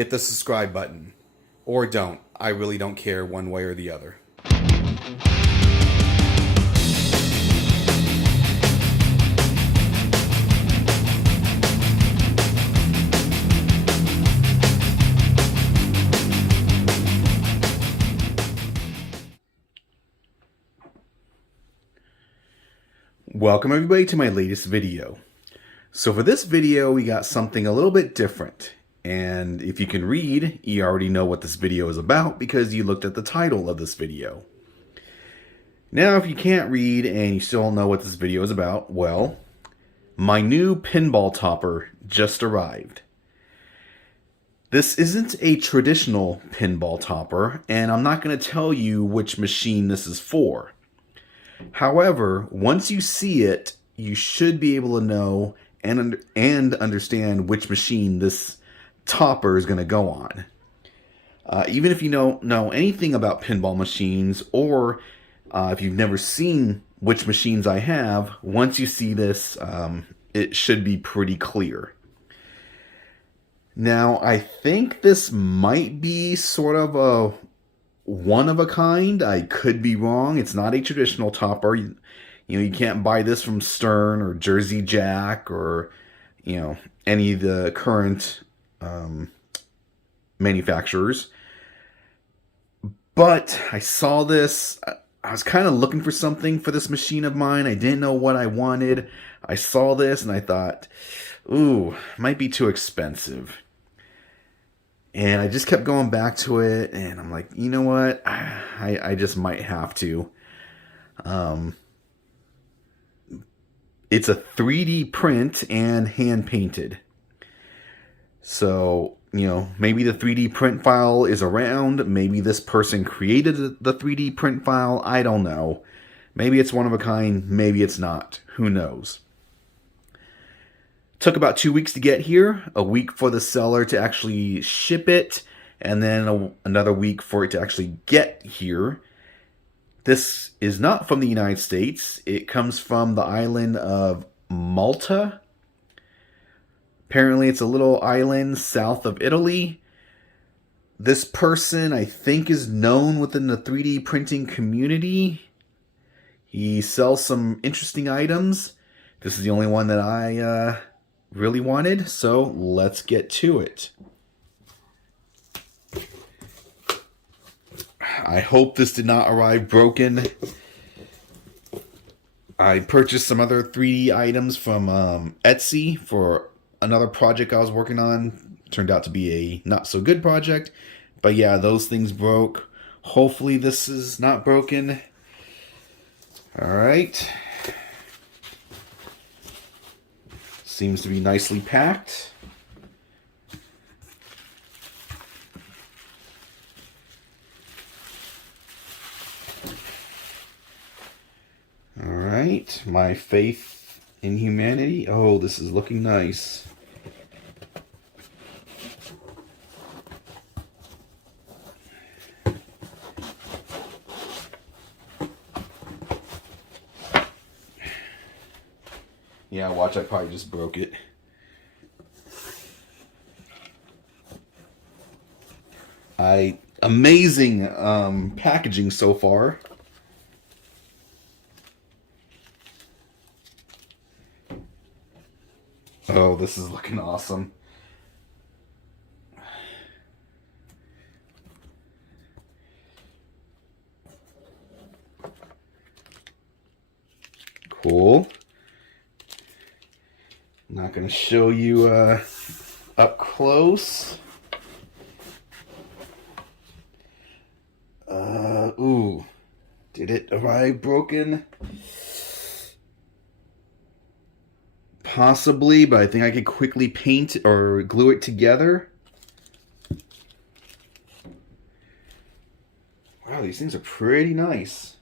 hit the subscribe button. Or don't. I really don't care one way or the other. Welcome everybody to my latest video. So for this video we got something a little bit different, and if you can read, you already know what this video is about because you looked at the title of this video. Now if you can't read and you still don't know what this video is about, well, my new pinball topper just arrived. This isn't a traditional pinball topper, and I'm not going to tell you which machine this is for. However, once you see it, you should be able to know and understand which machine this topper is going to go on. Even if you don't know anything about pinball machines, or if you've never seen which machines I have, once you see this, it should be pretty clear. Now, I think this might be sort of a one of a kind. I could be wrong. It's not a traditional topper. You can't buy this from Stern or Jersey Jack or, any of the current manufacturers. But I saw this. I was kind of looking for something for this machine of mine. I didn't know what I wanted. I saw this and I thought, ooh, might be too expensive. And I just kept going back to it, and I'm like, you know what? I just might have to. It's a 3D print and hand painted. So, maybe the 3D print file is around. Maybe this person created the 3D print file. I don't know. Maybe it's one of a kind. Maybe it's not. Who knows? Took about 2 weeks to get here, a week for the seller to actually ship it, and then another week for it to actually get here. This is not from the United States. It comes from the island of Malta. Apparently it's a little island south of Italy. This person, I think, is known within the 3D printing community. He sells some interesting items. This is the only one that I really wanted, so let's get to it. I hope this did not arrive broken. I purchased some other 3D items from Etsy for another project I was working on. Turned out to be a not so good project, but yeah, those things broke. Hopefully this is not broken. Alright. Seems to be nicely packed. All right, my faith in humanity. Oh, this is looking nice. Yeah, watch, I probably just broke it. Amazing packaging so far. Oh, this is looking awesome. Cool. Not going to show you up close. Ooh. Did it arrive broken? Possibly, but I think I could quickly paint or glue it together. Wow, these things are pretty nice.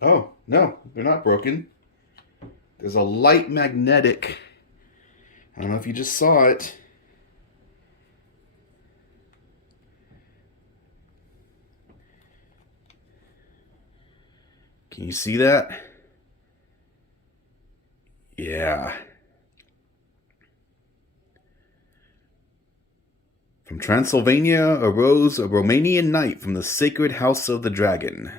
Oh, no, they're not broken. There's a light magnetic. I don't know if you just saw it. Can you see that? Yeah. From Transylvania arose a Romanian knight from the sacred house of the dragon,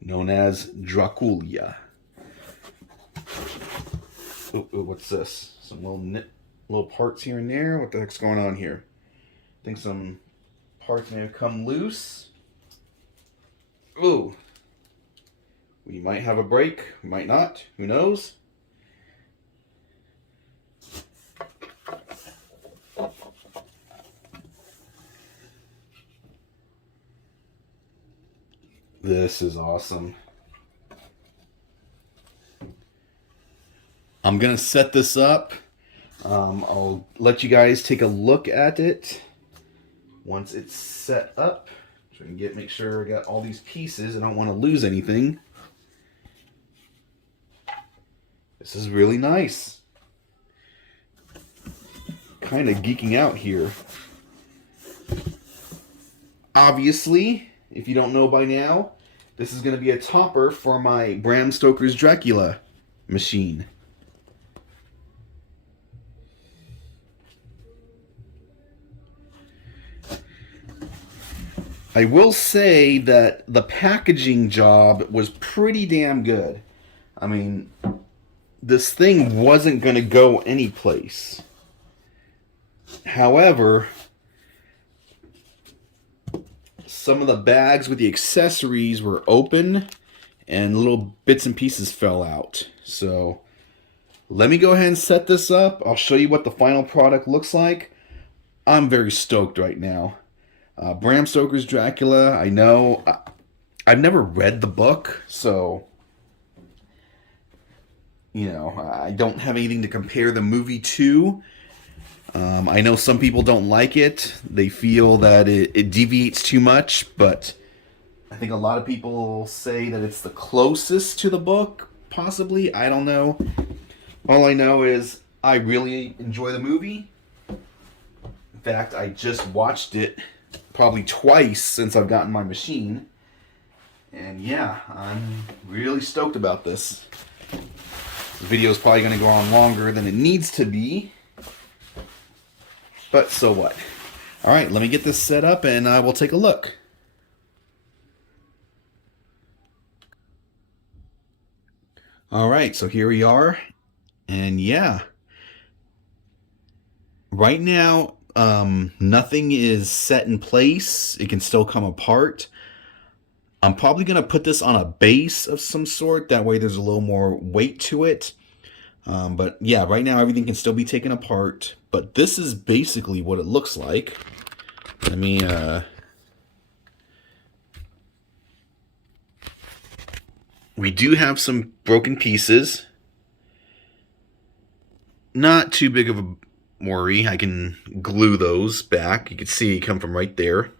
known as Dracula. Oh, what's this? Some little parts here and there. What the heck's going on here? I think some parts may have come loose. Ooh. We might have a break. We might not. Who knows? This is awesome. I'm going to set this up. I'll let you guys take a look at it once it's set up. So I can make sure I got all these pieces. I don't want to lose anything. This is really nice. Kind of geeking out here. Obviously, if you don't know by now, this is going to be a topper for my Bram Stokers Dracula machine. I will say that the packaging job was pretty damn good. I mean, this thing wasn't going to go anyplace. However, some of the bags with the accessories were open and little bits and pieces fell out. So let me go ahead and set this up. I'll show you what the final product looks like. I'm very stoked right now. Bram Stokers Dracula, I know. I've never read the book, so, you know, I don't have anything to compare the movie to. I know some people don't like it. They feel that it deviates too much, but I think a lot of people say that it's the closest to the book, possibly. I don't know. All I know is I really enjoy the movie. In fact, I just watched it probably twice since I've gotten my machine. And yeah, I'm really stoked about this. The video is probably going to go on longer than it needs to be. But so what? Alright, let me get this set up and we'll take a look. Alright, so here we are. And yeah. Right now, nothing is set in place. It can still come apart. I'm probably going to put this on a base of some sort. That way there's a little more weight to it. But yeah, right now everything can still be taken apart. But this is basically what it looks like. Let me we do have some broken pieces. Not too big of a worry. I can glue those back. You can see it come from right there.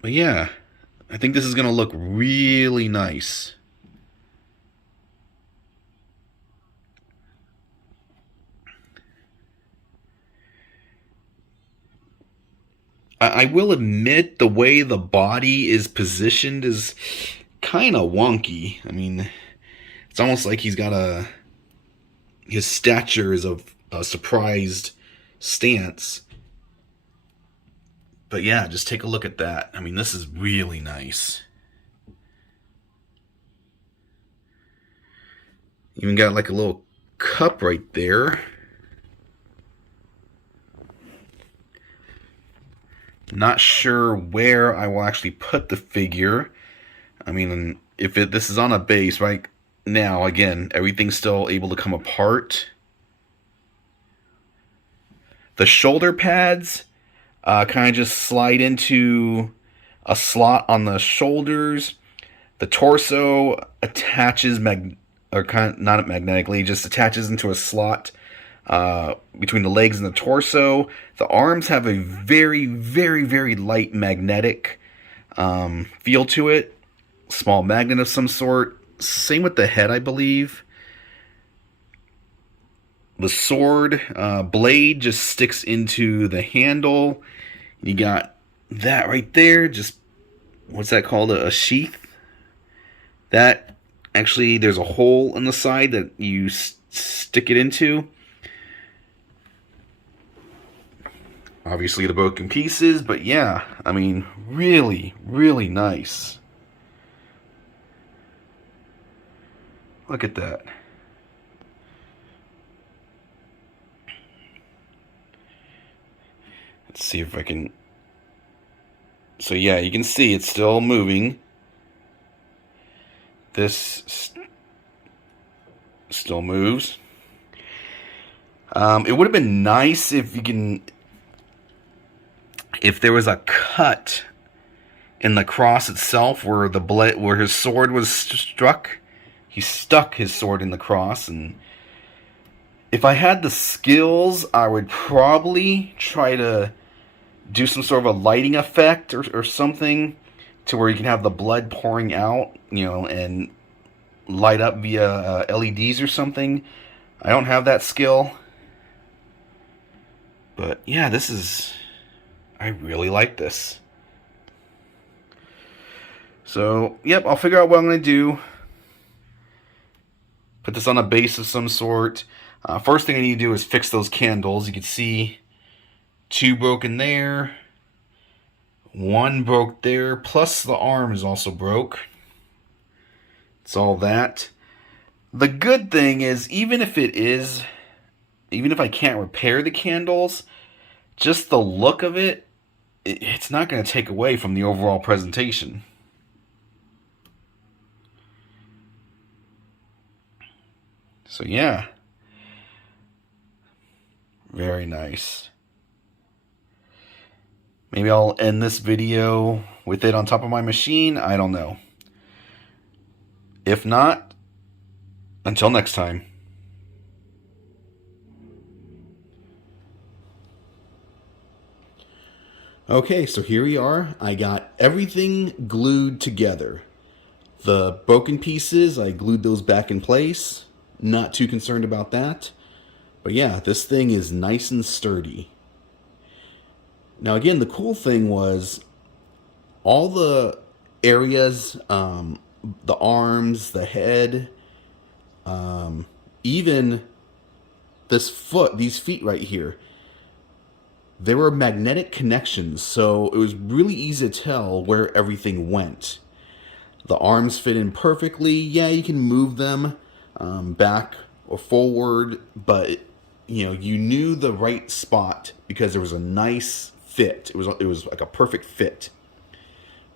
But yeah, I think this is going to look really nice. I will admit the way the body is positioned is kind of wonky. I mean, it's almost like he's got his stature is of a surprised stance. But yeah, just take a look at that. I mean, this is really nice. Even got like a little cup right there. Not sure where I will actually put the figure. I mean, if this is on a base right now, again, everything's still able to come apart. The shoulder pads kind of just slide into a slot on the shoulders. The torso attaches not magnetically, just attaches into a slot between the legs and the torso. The arms have a very, very, very light magnetic feel to it. Small magnet of some sort. Same with the head, I believe. The sword blade just sticks into the handle. You got that right there, just, what's that called, a sheath? That, actually, there's a hole in the side that you stick it into. Obviously the broken pieces, but yeah, I mean, really, really nice. Look at that. Let's see if I can... So yeah, you can see it's still moving. This still moves. It would have been nice if you can... If there was a cut in the cross itself where the blade, where his sword was struck. He stuck his sword in the cross, and if I had the skills, I would probably try to do some sort of a lighting effect or something to where you can have the blood pouring out, you know, and light up via LEDs or something. I don't have that skill. But yeah, this is... I really like this. So, yep, I'll figure out what I'm going to do. Put this on a base of some sort. First thing I need to do is fix those candles. You can see 2 broken there. 1 broke there. Plus the arm is also broke. It's all that. The good thing is, even if I can't repair the candles, just the look of it, it's not going to take away from the overall presentation. So yeah, very nice. Maybe I'll end this video with it on top of my machine. I don't know. If not, until next time. Okay, so here we are. I got everything glued together. The broken pieces, I glued those back in place. Not too concerned about that. But yeah, this thing is nice and sturdy. Now again, the cool thing was all the areas, the arms, the head, even this foot, these feet right here, there were magnetic connections, so it was really easy to tell where everything went. The arms fit in perfectly. Yeah, you can move them back or forward, but you know, you knew the right spot because there was a nice fit. It was like a perfect fit.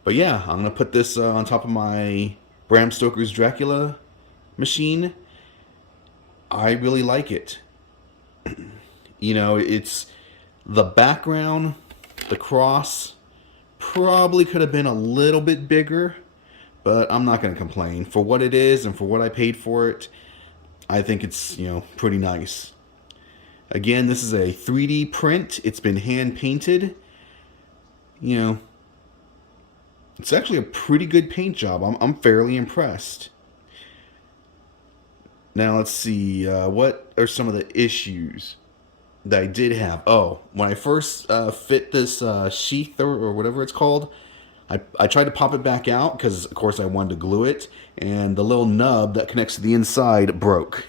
But yeah, I'm gonna put this on top of my Bram Stokers Dracula machine. I really like it. You know, it's the background, the cross probably could have been a little bit bigger, but I'm not going to complain. For what it is and for what I paid for it, I think it's, you know, pretty nice. Again, this is a 3D print. It's been hand painted. You know, it's actually a pretty good paint job. I'm fairly impressed. Now let's see, what are some of the issues that I did have? Oh, when I first fit this sheath or whatever it's called, I tried to pop it back out because, of course, I wanted to glue it, and the little nub that connects to the inside broke.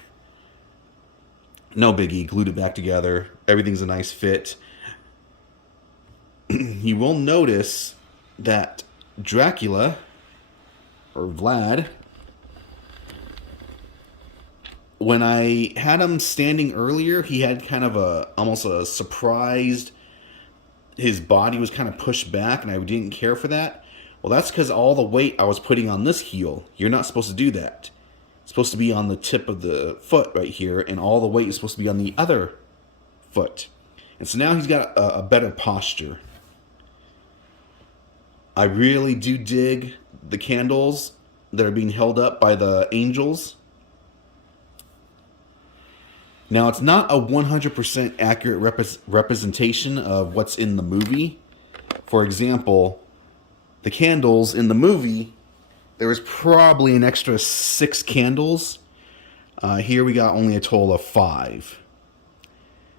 No biggie, glued it back together. Everything's a nice fit. You will notice that Dracula, or Vlad, when I had him standing earlier, he had kind of almost a surprised, his body was kind of pushed back, and I didn't care for that. Well, that's because all the weight I was putting on this heel. You're not supposed to do that. It's supposed to be on the tip of the foot right here, and all the weight is supposed to be on the other foot. And so now he's got a better posture. I really do dig the candles that are being held up by the angels. Now, it's not a 100% accurate representation of what's in the movie. For example, the candles in the movie, there was probably an extra 6 candles. Here we got only a total of 5.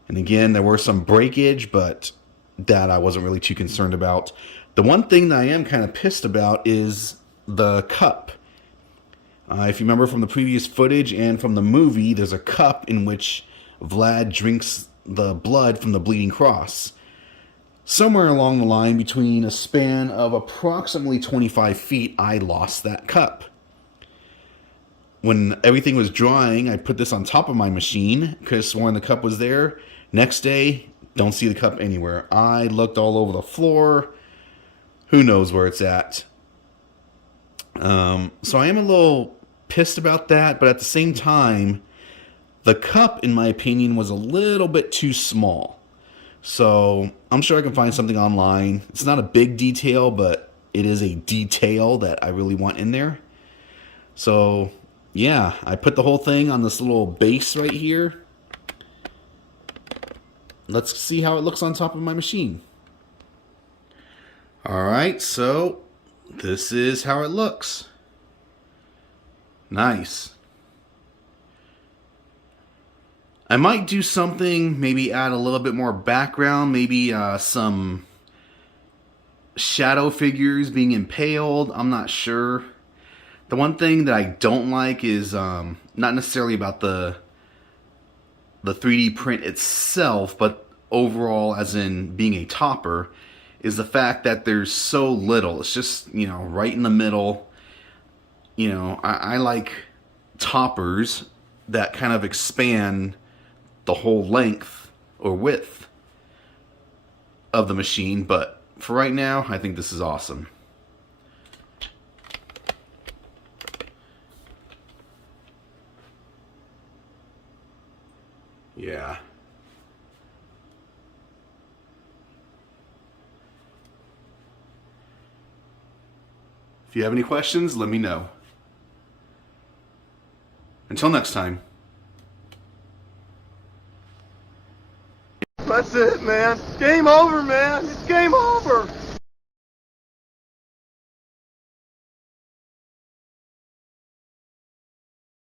And again, there were some breakage, but that I wasn't really too concerned about. The one thing that I am kind of pissed about is the cup. If you remember from the previous footage and from the movie, there's a cup in which Vlad drinks the blood from the bleeding cross. Somewhere along the line, between a span of approximately 25 feet, I lost that cup. When everything was drying, I put this on top of my machine because sworn the cup was there. Next day, don't see the cup anywhere. I looked all over the floor. Who knows where it's at? So I am a little pissed about that, but at the same time, the cup, in my opinion, was a little bit too small. So I'm sure I can find something online. It's not a big detail, but it is a detail that I really want in there. So yeah, I put the whole thing on this little base right here. Let's see how it looks on top of my machine. Alright, so this is how it looks. Nice. I might do something, maybe add a little bit more background, maybe some shadow figures being impaled. I'm not sure. The one thing that I don't like is not necessarily about the 3D print itself, but overall, as in being a topper, is the fact that there's so little. It's just, you know, right in the middle. You know, I like toppers that kind of expand the whole length or width of the machine, but for right now, I think this is awesome. Yeah. If you have any questions, let me know. Until next time. That's it, man. Game over, man. It's game over.